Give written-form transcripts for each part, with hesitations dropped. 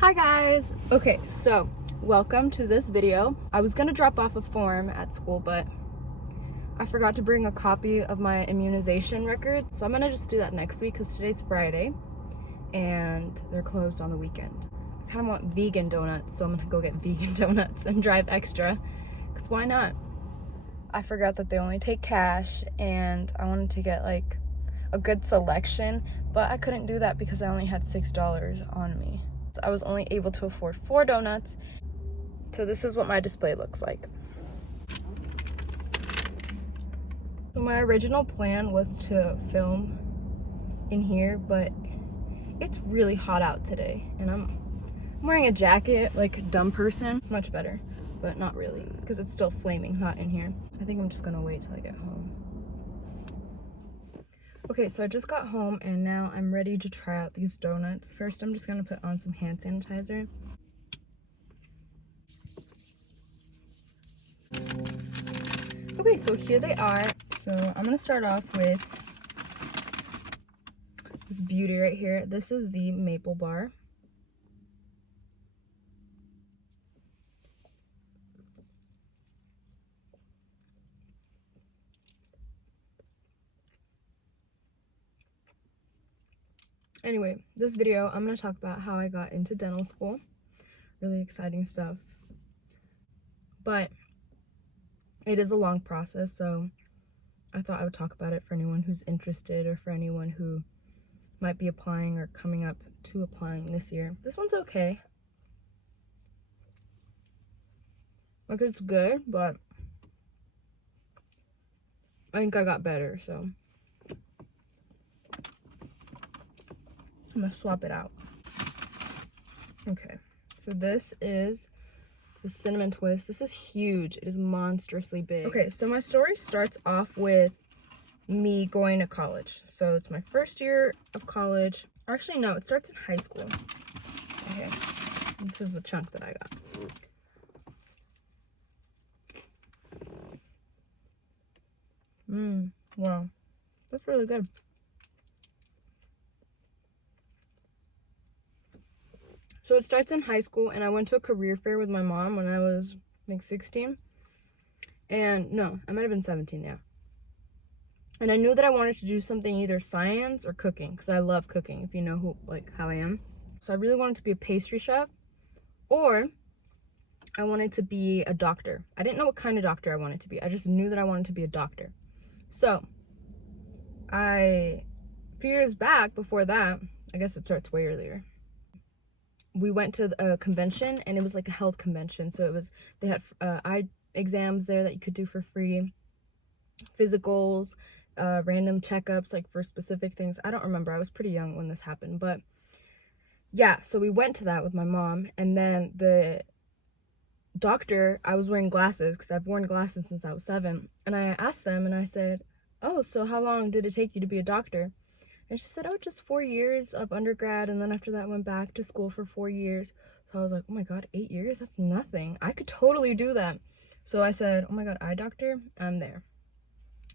Hi guys! Okay, so welcome to this video. I was gonna drop off a form at school, but I forgot to bring a copy of my immunization record, so I'm gonna just do that next week because today's Friday and they're closed on the weekend. I kind of want vegan donuts, so I'm gonna go get vegan donuts and drive extra, because why not? I forgot that they only take cash and I wanted to get like a good selection, but I couldn't do that because I only had $6 on me. I was only able to afford 4 donuts. So this is what my display looks like. So my original plan was to film in here, but it's really hot out today and I'm wearing a jacket like a dumb person. Much better, but not really, because it's still flaming hot in here. I think I'm just gonna wait till I get home. Okay, so I just got home and now I'm ready to try out these donuts. First, I'm just gonna put on some hand sanitizer. Okay, so here they are. So I'm gonna start off with this beauty right here. This is the maple bar. Anyway, this video, I'm gonna talk about how I got into dental school. Really exciting stuff. But it is a long process, so I thought I would talk about it for anyone who's interested or for anyone who might be applying or coming up to applying this year. This one's okay. Like, it's good, but I think I got better, so I'm gonna swap it out. Okay, so this is the cinnamon twist. This is huge. It is monstrously big. Okay, so my story starts off with me going to college. So it's my first year of college. Or actually, no, it starts in high school. Okay, this is the chunk that I got. Wow, that's really good. So it starts in high school, and I went to a career fair with my mom when I was like 16. And no, I might have been 17, yeah. And I knew that I wanted to do something either science or cooking, because I love cooking, if you know how I am. So I really wanted to be a pastry chef, or I wanted to be a doctor. I didn't know what kind of doctor I wanted to be. I just knew that I wanted to be a doctor. So a few years back, before that, I guess it starts way earlier, we went to a convention, and it was like a health convention. So they had eye exams there that you could do for free, physicals, random checkups, like for specific things. I don't remember. I was pretty young when this happened, but yeah, so we went to that with my mom, and then the doctor, I was wearing glasses because I've worn glasses since I was 7, and I asked them, and I said, oh, so how long did it take you to be a doctor? And she said, oh, just 4 years of undergrad, and then after that went back to school for 4 years. So I was like, oh my god, 8 years? That's nothing. I could totally do that. So I said, oh my god, eye doctor? I'm there.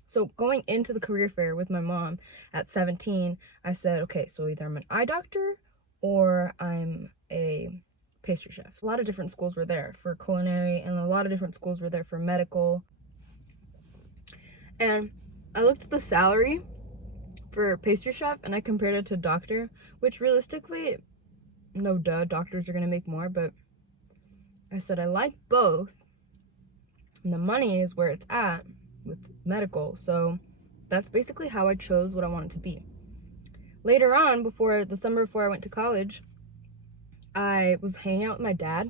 So going into the career fair with my mom at 17, I said, okay, so either I'm an eye doctor or I'm a pastry chef. A lot of different schools were there for culinary, and a lot of different schools were there for medical. And I looked at the salary for pastry chef and I compared it to doctor, which realistically, no duh, doctors are gonna make more, but I said I like both, and the money is where it's at with medical. So that's basically how I chose what I wanted to be. Later on, before the summer before I went to college, I was hanging out with my dad,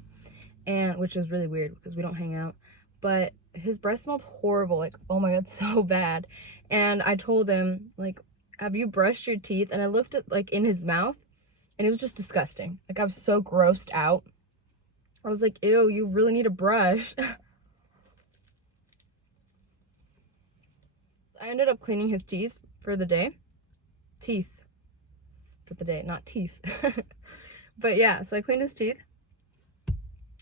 and which is really weird because we don't hang out, but his breath smelled horrible, like, oh my god, so bad. And I told him, like, have you brushed your teeth? And I looked at, like, in his mouth, and it was just disgusting. Like, I was so grossed out. I was like, ew, you really need a brush. I ended up cleaning his teeth for the day. Teeth for the day, not teeth. But yeah, so I cleaned his teeth.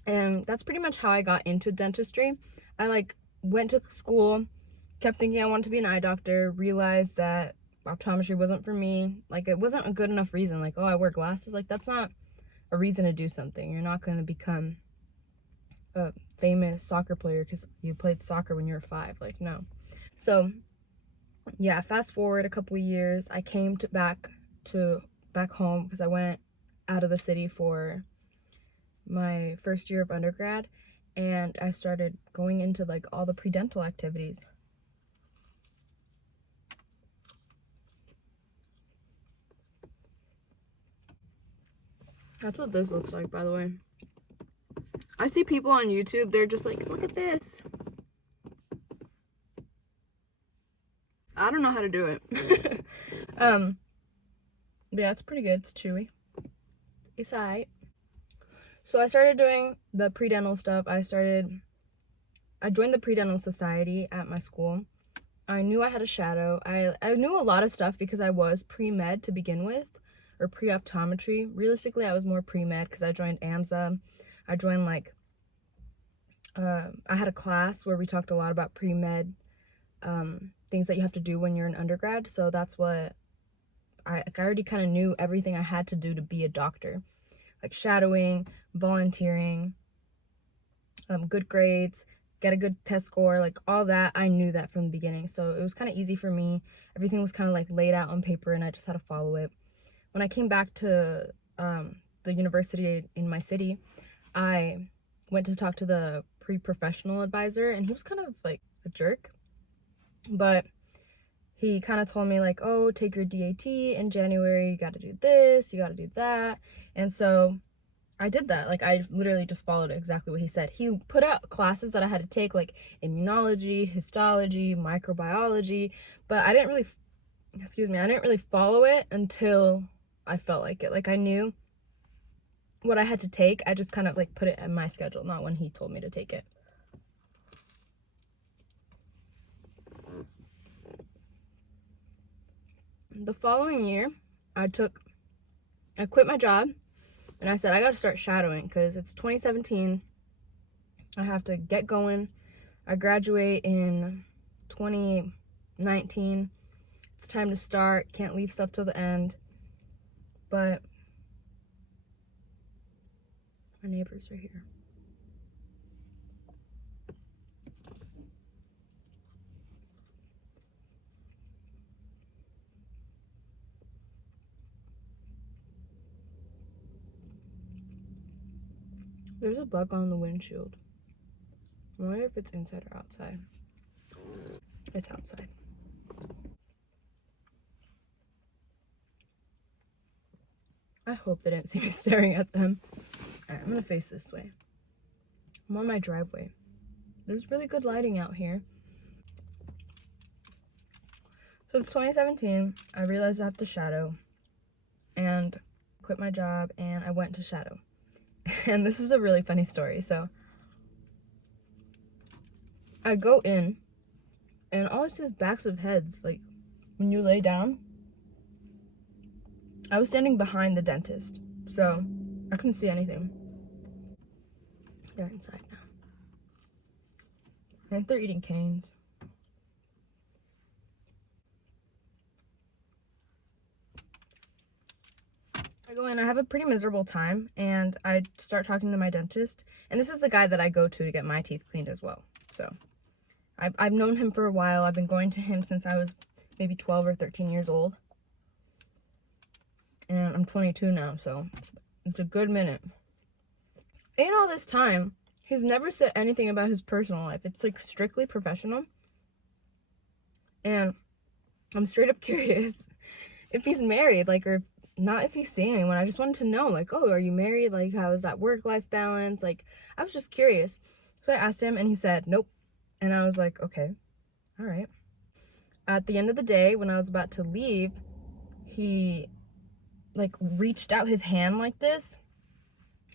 And that's pretty much how I got into dentistry. I, like, went to school, kept thinking I wanted to be an eye doctor, realized that optometry wasn't for me. Like, it wasn't a good enough reason. Like, oh, I wear glasses. Like, that's not a reason to do something. You're not going to become a famous soccer player because you played soccer when you were 5. Like, no. So yeah, fast forward a couple of years, I came back home because I went out of the city for my first year of undergrad, and I started going into like all the predental activities. That's what this looks like, by the way. I see people on YouTube, they're just like, look at this. I don't know how to do it. Yeah, it's pretty good. It's chewy. It's alright. So I started doing the predental stuff. I joined the predental society at my school. I knew I had a shadow. I knew a lot of stuff because I was pre-med to begin with, or pre-optometry. Realistically, I was more pre-med because I joined AMSA. I joined I had a class where we talked a lot about pre-med, things that you have to do when you're an undergrad. So that's what I already kind of knew everything I had to do to be a doctor, like shadowing, volunteering, good grades, get a good test score, like all that. I knew that from the beginning, so it was kind of easy for me. Everything was kind of like laid out on paper and I just had to follow it. When I came back to the university in my city, I went to talk to the pre-professional advisor, and he was kind of like a jerk, but he kind of told me like, oh, take your DAT in January, you got to do this, you got to do that. And so I did that. Like, I literally just followed exactly what he said. He put out classes that I had to take, like immunology, histology, microbiology, but I didn't really follow it until I felt like it. Like, I knew what I had to take. I just kind of like put it in my schedule, not when he told me to take it. The following year, I quit my job, and I said, I gotta start shadowing because it's 2017. I have to get going. I graduate in 2019. It's time to start. Can't leave stuff till the end. But my neighbors are here. There's a bug on the windshield. I wonder if it's inside or outside. It's outside. I hope they didn't see me staring at them. Alright, I'm gonna face this way. I'm on my driveway. There's really good lighting out here. So it's 2017. I realized I have to shadow, and quit my job, and I went to shadow. And this is a really funny story. So I go in, and all I see is backs of heads. Like, when you lay down, I was standing behind the dentist, so I couldn't see anything. They're inside now. I think they're eating canes. I go in, I have a pretty miserable time, and I start talking to my dentist. And this is the guy that I go to get my teeth cleaned as well. So I've known him for a while. I've been going to him since I was maybe 12 or 13 years old. And I'm 22 now, so it's a good minute. In all this time, he's never said anything about his personal life. It's like strictly professional. And I'm straight up curious if he's married, like, or not if he's seeing anyone. I just wanted to know, like, oh, are you married? Like, how is that work-life balance? Like, I was just curious. So I asked him, and he said, nope. And I was like, okay, all right. At the end of the day, when I was about to leave, he, like, reached out his hand like this,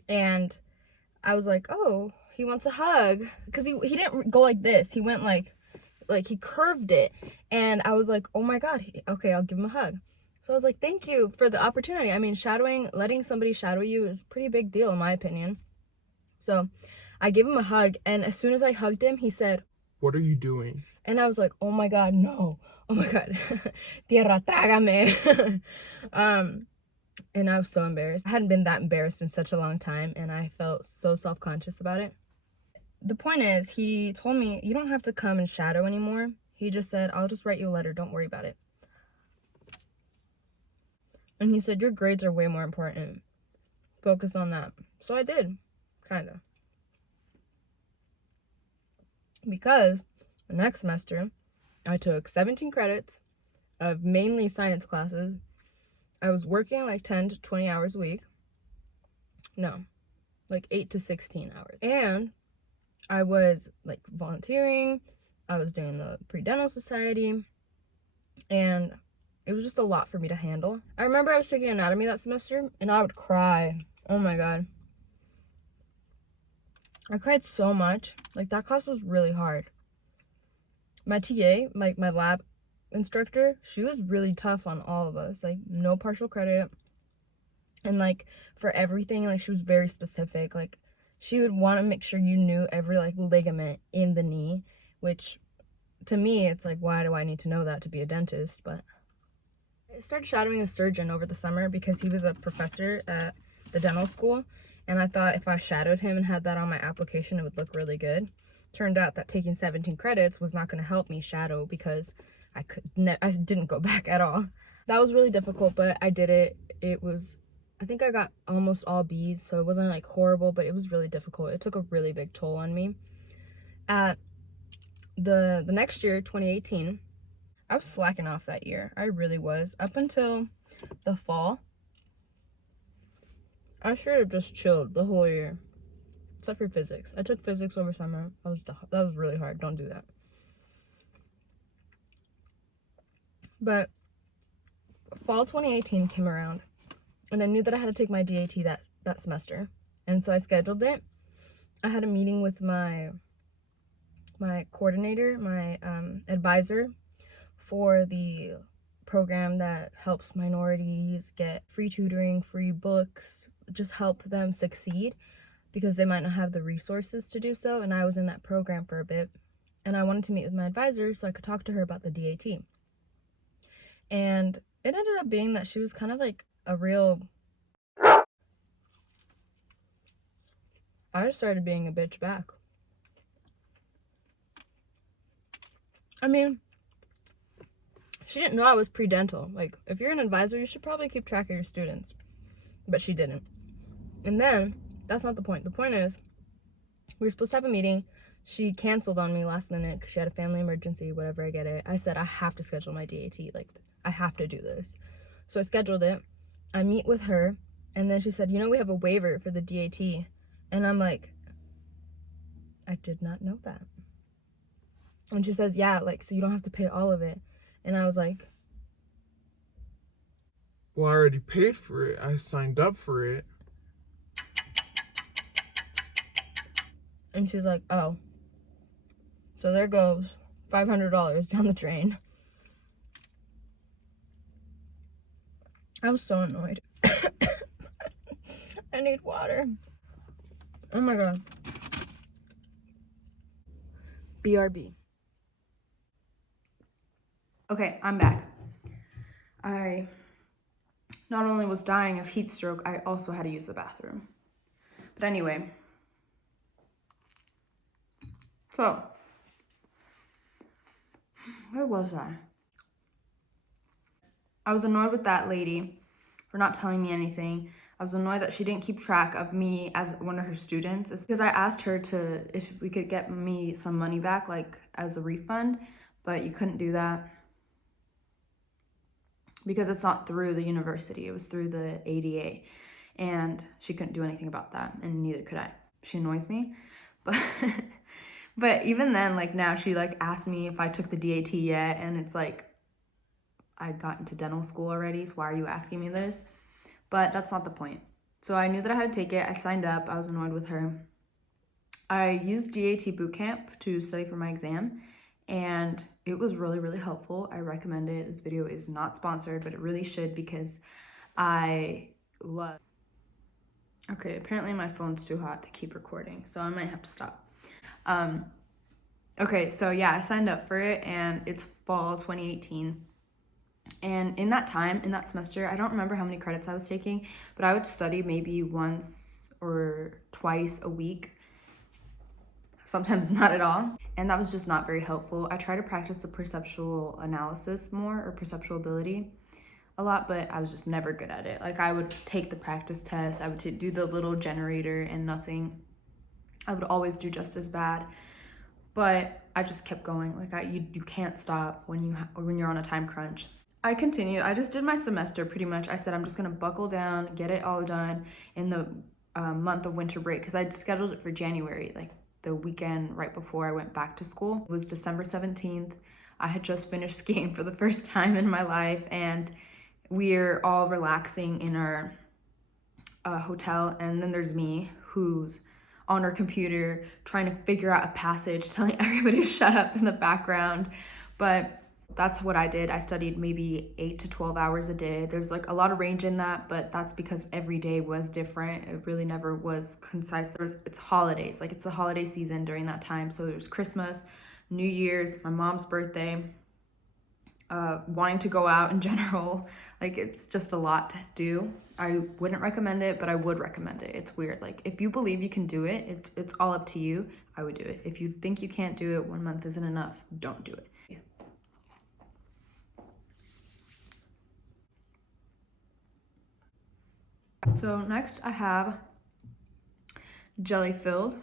and I was like, oh, he wants a hug. Because he didn't go like this. He went like he curved it. And I was like, oh my God, okay, I'll give him a hug. So I was like, thank you for the opportunity. I mean, letting somebody shadow you is a pretty big deal in my opinion. So I gave him a hug, and as soon as I hugged him, he said, "What are you doing?" And I was like, oh my God, no. Oh my God. Tierra, trágame. And I was so embarrassed. I hadn't been that embarrassed in such a long time, and I felt so self-conscious about it. The point is, he told me, you don't have to come and shadow anymore. He just said, I'll just write you a letter, don't worry about it. And he said, your grades are way more important. Focus on that. So I did, kind of. Because the next semester, I took 17 credits of mainly science classes. I was working like 10 to 20 hours a week. No, like 8 to 16 hours. And I was like volunteering. I was doing the predental society. And it was just a lot for me to handle. I remember I was taking anatomy that semester and I would cry. Oh my God. I cried so much. Like, that class was really hard. My TA, my lab instructor, she was really tough on all of us. Like, no partial credit. And like, for everything, like, she was very specific. Like, she would want to make sure you knew every like ligament in the knee, which to me, it's like, why do I need to know that to be a dentist? But I started shadowing a surgeon over the summer because he was a professor at the dental school, and I thought if I shadowed him and had that on my application, it would look really good. Turned out that taking 17 credits was not going to help me shadow because I didn't go back at all. That was really difficult, but I did it. I think I got almost all B's, so it wasn't like horrible, but it was really difficult. It took a really big toll on me. At the next year, 2018, I was slacking off that year. I really was. Up until the fall, I should have just chilled the whole year. Except for physics. I took physics over summer. That was really hard. Don't do that. But fall 2018 came around, and I knew that I had to take my DAT that semester. And so I scheduled it. I had a meeting with my coordinator, my advisor for the program that helps minorities get free tutoring, free books, just help them succeed because they might not have the resources to do so. And I was in that program for a bit, and I wanted to meet with my advisor so I could talk to her about the DAT. And it ended up being that she was kind of like a real... I just started being a bitch back. I mean, she didn't know I was predental. Like, if you're an advisor, you should probably keep track of your students. But she didn't. And then, that's not the point. The point is, we were supposed to have a meeting. She canceled on me last minute because she had a family emergency, whatever, I get it. I said, I have to schedule my DAT. Like, I have to do this. So I scheduled it. I meet with her. And then she said, you know, we have a waiver for the DAT. And I'm like, I did not know that. And she says, yeah, like, so you don't have to pay all of it. And I was like, well, I already paid for it. I signed up for it. And she's like, oh. So there goes $500 down the drain. I was so annoyed. I need water. Oh my God. BRB. Okay, I'm back. I not only was dying of heat stroke, I also had to use the bathroom. But anyway. So, where was I? I was annoyed with that lady for not telling me anything. I was annoyed that she didn't keep track of me as one of her students. It's because I asked her if we could get me some money back, like as a refund, but you couldn't do that because it's not through the university. It was through the ADA, and she couldn't do anything about that, and neither could I. She annoys me, but but even then, like now, she like asked me if I took the DAT yet, and it's like, I got into dental school already, so why are you asking me this? But that's not the point. So I knew that I had to take it. I signed up. I was annoyed with her. I used DAT bootcamp to study for my exam, and it was really, really helpful. I recommend it. This video is not sponsored, but it really should because I love... Okay, apparently my phone's too hot to keep recording, so I might have to stop. Okay, so yeah, I signed up for it, and it's fall 2018. And in that time, in that semester, I don't remember how many credits I was taking, but I would study maybe once or twice a week, sometimes not at all. And that was just not very helpful. I tried to practice the perceptual analysis more, or perceptual ability a lot, but I was just never good at it. Like, I would take the practice test, I would do the little generator and nothing. I would always do just as bad, but I just kept going. Like, you can't stop when you're on a time crunch. I continued. I just did my semester pretty much. I said I'm just gonna buckle down, get it all done in the month of winter break, because I'd scheduled it for January, like the weekend right before I went back to school. It was December 17th. I had just finished skiing for the first time in my life, and we're all relaxing in our hotel, and then there's me who's on her computer trying to figure out a passage, telling everybody to shut up in the background. But that's what I did. I studied maybe 8 to 12 hours a day. There's like a lot of range in that, but that's because every day was different. It really never was concise. It's holidays, like it's the holiday season during that time. So there's Christmas, New Year's, my mom's birthday, wanting to go out in general. Like, it's just a lot to do. I wouldn't recommend it, but I would recommend it. It's weird. Like, if you believe you can do it, it's all up to you. I would do it. If you think you can't do it, 1 month isn't enough, don't do it. So next I have jelly filled.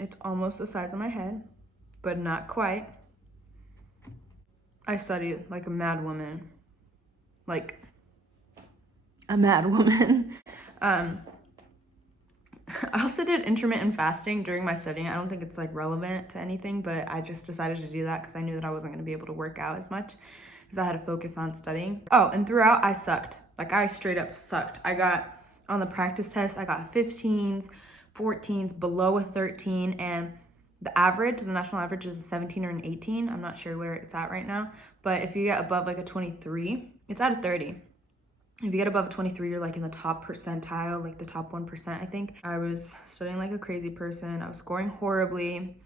It's almost the size of my head, but not quite. I studied like a mad woman. Like a mad woman. I also did intermittent fasting during my studying. I don't think it's like relevant to anything, but I just decided to do that because I knew that I wasn't going to be able to work out as much because I had to focus on studying. Oh, and throughout I sucked. Like, I straight up sucked. I got on the practice test, I got 15s, 14s, below a 13, and the average, the national average is a 17 or an 18. I'm not sure where it's at right now, but if you get above like a 23, it's at a 30. If you get above a 23, you're like in the top percentile, like the top 1%, I think. I was studying like a crazy person. I was scoring horribly.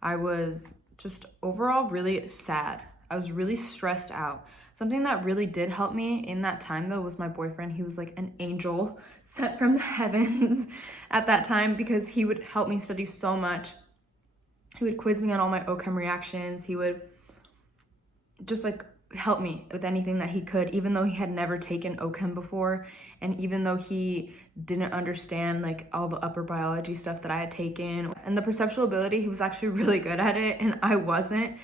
I was just overall really sad. I was really stressed out. Something that really did help me in that time, though, was my boyfriend. He was like an angel sent from the heavens at that time, because he would help me study so much. He would quiz me on all my OChem reactions. He would just like help me with anything that he could, even though he had never taken OChem before, and even though he didn't understand like all the upper biology stuff that I had taken. And the perceptual ability, he was actually really good at it, and I wasn't.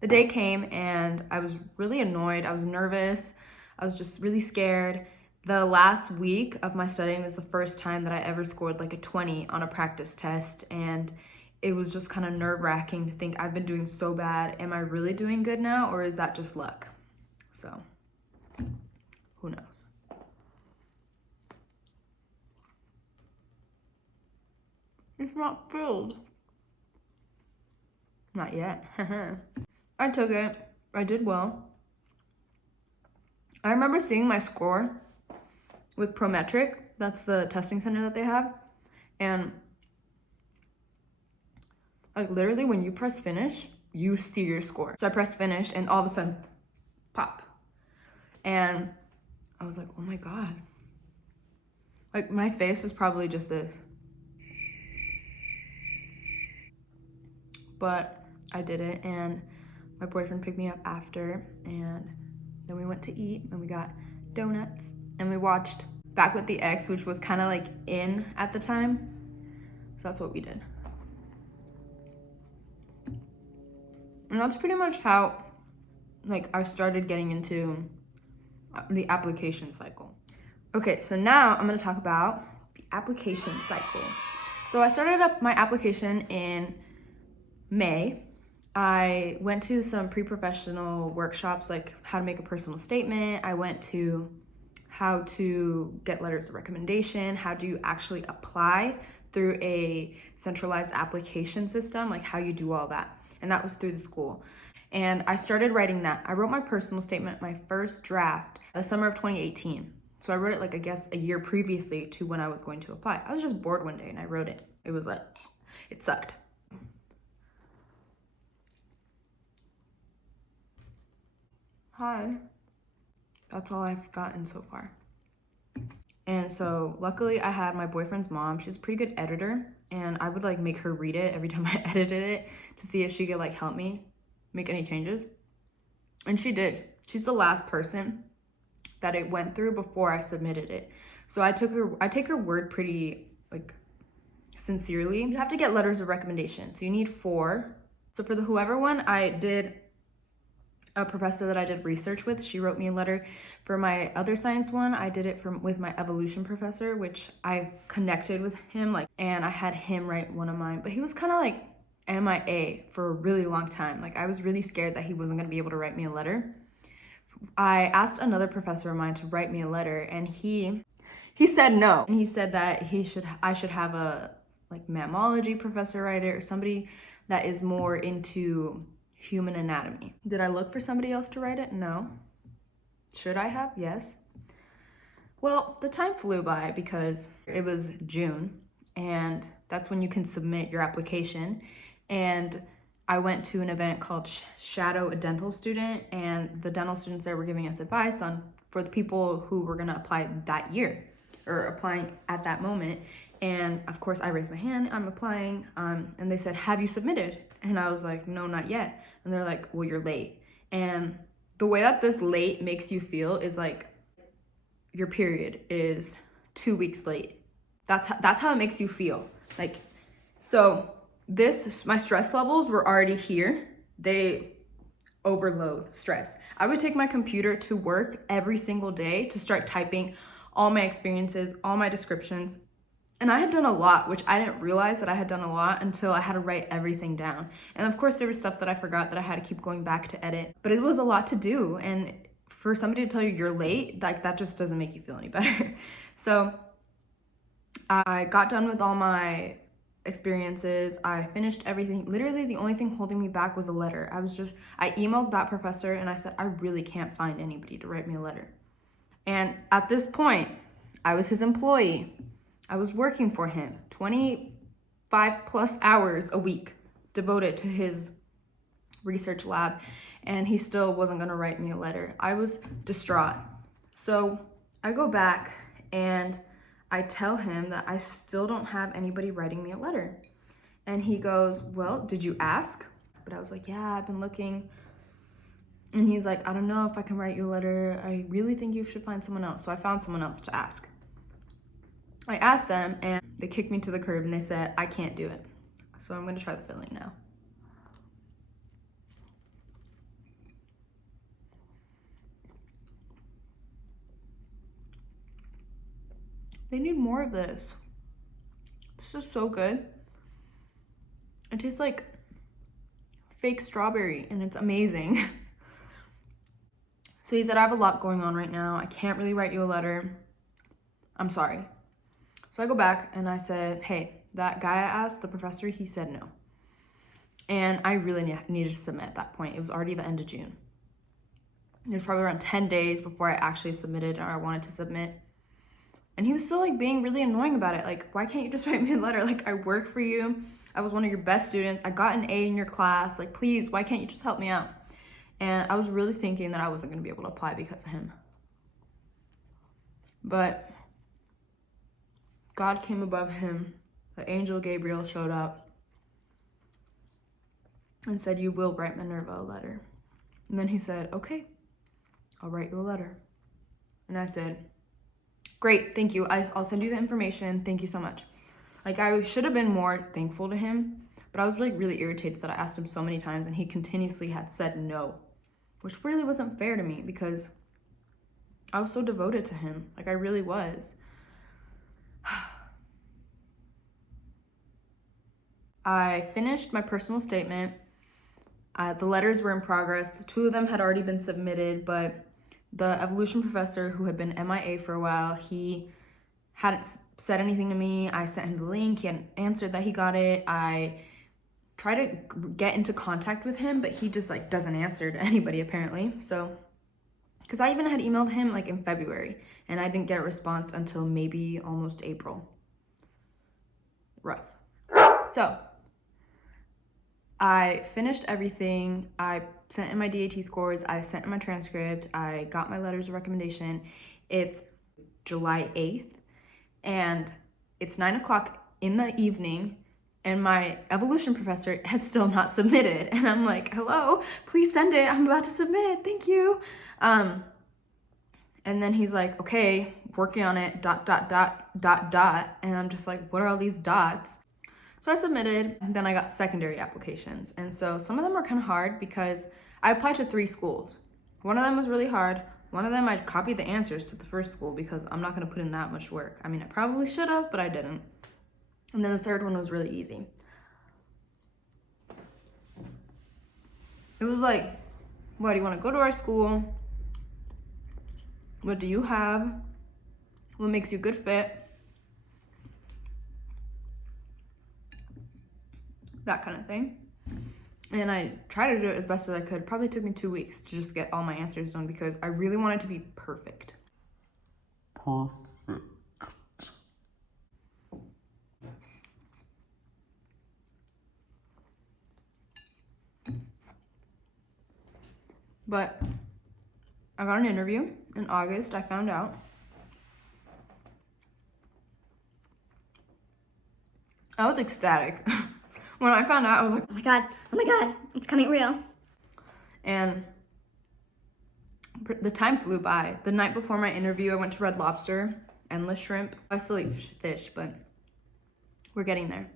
The day came and I was really annoyed. I was nervous. I was just really scared. The last week of my studying was the first time that I ever scored like a 20 on a practice test, and it was just kind of nerve-wracking to think, I've been doing so bad. Am I really doing good now, or is that just luck? So, who knows? It's not filled. Not yet. I took it. I did well. I remember seeing my score with Prometric. That's the testing center that they have. And like, literally when you press finish, you see your score. So I pressed finish, and all of a sudden, pop. And I was like, oh my God. Like, my face is probably just this. But I did it, and my boyfriend picked me up after, and then we went to eat, and we got donuts, and we watched Back with the Ex, which was kind of like in at the time. So that's what we did. And that's pretty much how like I started getting into the application cycle. Okay, so now I'm gonna talk about the application cycle. So I started up my application in May. I went to some pre-professional workshops, like how to make a personal statement. I went to how to get letters of recommendation, how do you actually apply through a centralized application system, like how you do all that. And that was through the school. And I started writing that. I wrote my personal statement, my first draft, the summer of 2018. So I wrote it like, I guess, a year previously to when I was going to apply. I was just bored one day and I wrote it. It was like, it sucked. Hi. That's all I've gotten so far. And so luckily I had my boyfriend's mom. She's a pretty good editor, and I would like make her read it every time I edited it to see if she could like help me make any changes. And she did. She's the last person that it went through before I submitted it. So I take her word pretty like sincerely. You have to get letters of recommendation. So you need 4. So for the whoever one, I did a professor that I did research with. She wrote me a letter. For my other science one, I did it with my evolution professor, which I connected with him, like, and I had him write one of mine. But he was kind of like MIA for a really long time. Like I was really scared that he wasn't gonna be able to write me a letter. I asked another professor of mine to write me a letter, and he said no. And he said that I should have a like mammology professor write it, or somebody that is more into human anatomy. Did I look for somebody else to write it? No. Should I have? Yes. Well, the time flew by because it was June, and that's when you can submit your application. And I went to an event called Shadow a Dental Student, and the dental students there were giving us advice on for the people who were gonna apply that year or applying at that moment. And of course I raised my hand, I'm applying, and they said, have you submitted? And I was like, no, not yet. And they're like, well, you're late. And the way that this late makes you feel is like your period is 2 weeks late. That's how it makes you feel. Like, so my stress levels were already here. They overload stress. I would take my computer to work every single day to start typing all my experiences, all my descriptions. And I had done a lot, which I didn't realize that I had done a lot until I had to write everything down. And of course there was stuff that I forgot that I had to keep going back to edit, but it was a lot to do. And for somebody to tell you you're late, like that just doesn't make you feel any better. So I got done with all my experiences. I finished everything. Literally the only thing holding me back was a letter. I emailed that professor and I said, I really can't find anybody to write me a letter. And at this point, I was his employee. I was working for him 25 plus hours a week devoted to his research lab, and he still wasn't gonna write me a letter. I was distraught. So I go back and I tell him that I still don't have anybody writing me a letter. And he goes, well, did you ask? But I was like, yeah, I've been looking. And he's like, I don't know if I can write you a letter. I really think you should find someone else. So I found someone else to ask. I asked them and they kicked me to the curb and they said, I can't do it. So I'm gonna try the filling now. They need more of this. This is so good. It tastes like fake strawberry and it's amazing. So he said, I have a lot going on right now. I can't really write you a letter. I'm sorry. So I go back and I said, hey, that guy I asked, the professor, he said no. And I really needed to submit at that point. It was already the end of June. It was probably around 10 days before I actually submitted or I wanted to submit. And he was still like being really annoying about it. Like, why can't you just write me a letter? Like, I work for you. I was one of your best students. I got an A in your class. Like, please, why can't you just help me out? And I was really thinking that I wasn't gonna be able to apply because of him. But God came above him. The angel Gabriel showed up and said, you will write Minerva a letter. And then he said, okay, I'll write you a letter. And I said, great, thank you. I'll send you the information. Thank you so much. Like, I should have been more thankful to him, but I was like really irritated that I asked him so many times and he continuously had said no, which really wasn't fair to me because I was so devoted to him. Like, I really was. I finished my personal statement. The letters were in progress. 2 of them had already been submitted, but the evolution professor who had been MIA for a while, he hadn't said anything to me. I sent him the link. He hadn't answered that he got it. I tried to get into contact with him, but he just like doesn't answer to anybody apparently. So, because I even had emailed him like in February and I didn't get a response until maybe almost April. Rough. So I finished everything. I sent in my DAT scores. I sent in my transcript. I got my letters of recommendation. It's July 8th, and it's 9 o'clock in the evening, and my evolution professor has still not submitted. And I'm like, hello, please send it. I'm about to submit. Thank you. And then he's like, okay, working on it, ... And I'm just like, what are all these dots? So I submitted, and then I got secondary applications. And so some of them were kind of hard because I applied to 3 schools. One of them was really hard. One of them I copied the answers to the first school because I'm not gonna put in that much work. I mean, I probably should have, but I didn't. And then the third one was really easy. It was like, what, do you wanna go to our school? What do you have? What makes you a good fit? That kind of thing. And I tried to do it as best as I could. Probably took me 2 weeks to just get all my answers done because I really wanted to be perfect. But I got an interview in August, I found out. I was ecstatic. When I found out, I was like, oh my god, it's coming real. and the time flew by. The night before my interview, I went to Red Lobster, endless shrimp. I still eat fish, but we're getting there.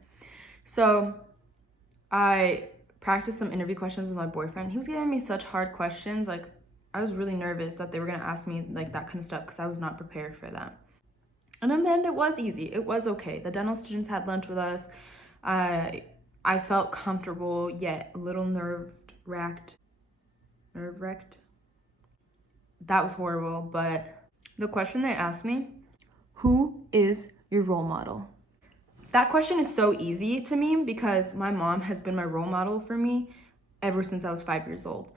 So I practiced some interview questions with my boyfriend. He was giving me such hard questions. Like, I was really nervous that they were gonna ask me like that kind of stuff because I was not prepared for that. And in the end, it was easy. It was okay. The dental students had lunch with us. I felt comfortable, yet a little nerve-wracked. That was horrible, but the question they asked me, who is your role model? That question is so easy to me because my mom has been my role model for me ever since I was 5 years old.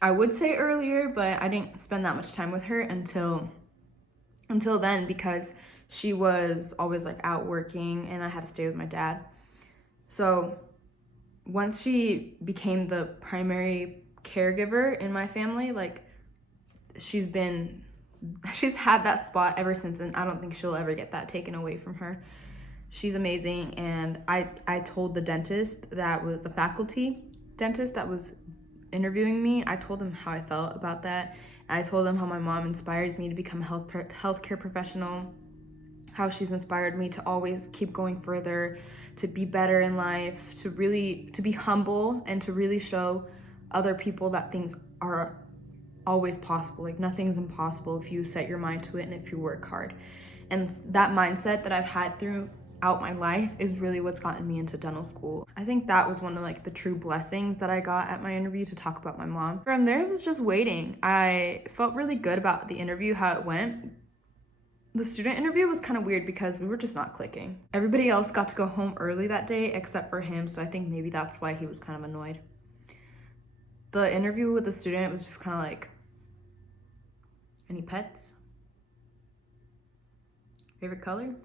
I would say earlier, but I didn't spend that much time with her until then because she was always like out working and I had to stay with my dad. So once she became the primary caregiver in my family, like she's had that spot ever since, and I don't think she'll ever get that taken away from her. She's amazing. And I told the dentist that was the faculty dentist that was interviewing me, I told him how I felt about that. I told him how my mom inspires me to become a healthcare professional, how she's inspired me to always keep going further, to be better in life, to be humble, and to really show other people that things are always possible. Like, nothing's impossible if you set your mind to it and if you work hard. And that mindset that I've had throughout my life is really what's gotten me into dental school. I think that was one of like the true blessings that I got at my interview, to talk about my mom. From there, it was just waiting. I felt really good about the interview, how it went. The student interview was kind of weird because we were just not clicking. Everybody else got to go home early that day except for him, so I think maybe that's why he was kind of annoyed. The interview with the student was just kind of like, any pets? Favorite color?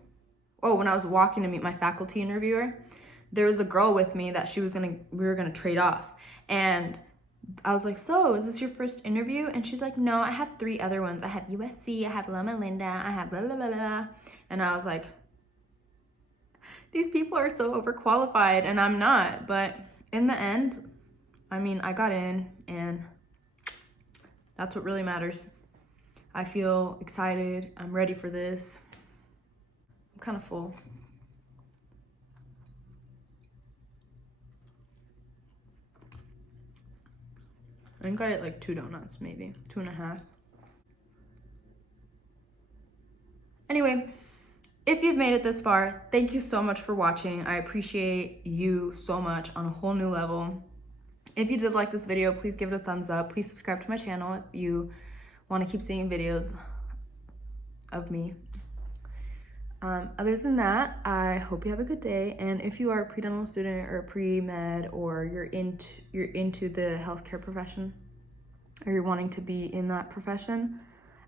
Oh, when I was walking to meet my faculty interviewer, there was a girl with me that we were gonna trade off. And I was like, so is this your first interview? And she's like, no, I have 3 other ones. I have USC, I have Loma Linda, I have blah, blah, blah, blah. And I was like, these people are so overqualified and I'm not. But in the end, I mean, I got in and that's what really matters. I feel excited. I'm ready for this. I'm kind of full. I think I ate like 2 donuts, maybe 2.5. Anyway, if you've made it this far, thank you so much for watching. I appreciate you so much on a whole new level. If you did like this video, please give it a thumbs up. Please subscribe to my channel if you want to keep seeing videos of me. Other than that, I hope you have a good day. And if you are a pre-dental student or pre-med, or you're into the healthcare profession, or you're wanting to be in that profession,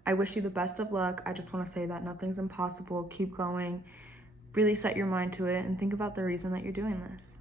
I wish you the best of luck. I just want to say that nothing's impossible. Keep going. Really set your mind to it and think about the reason that you're doing this.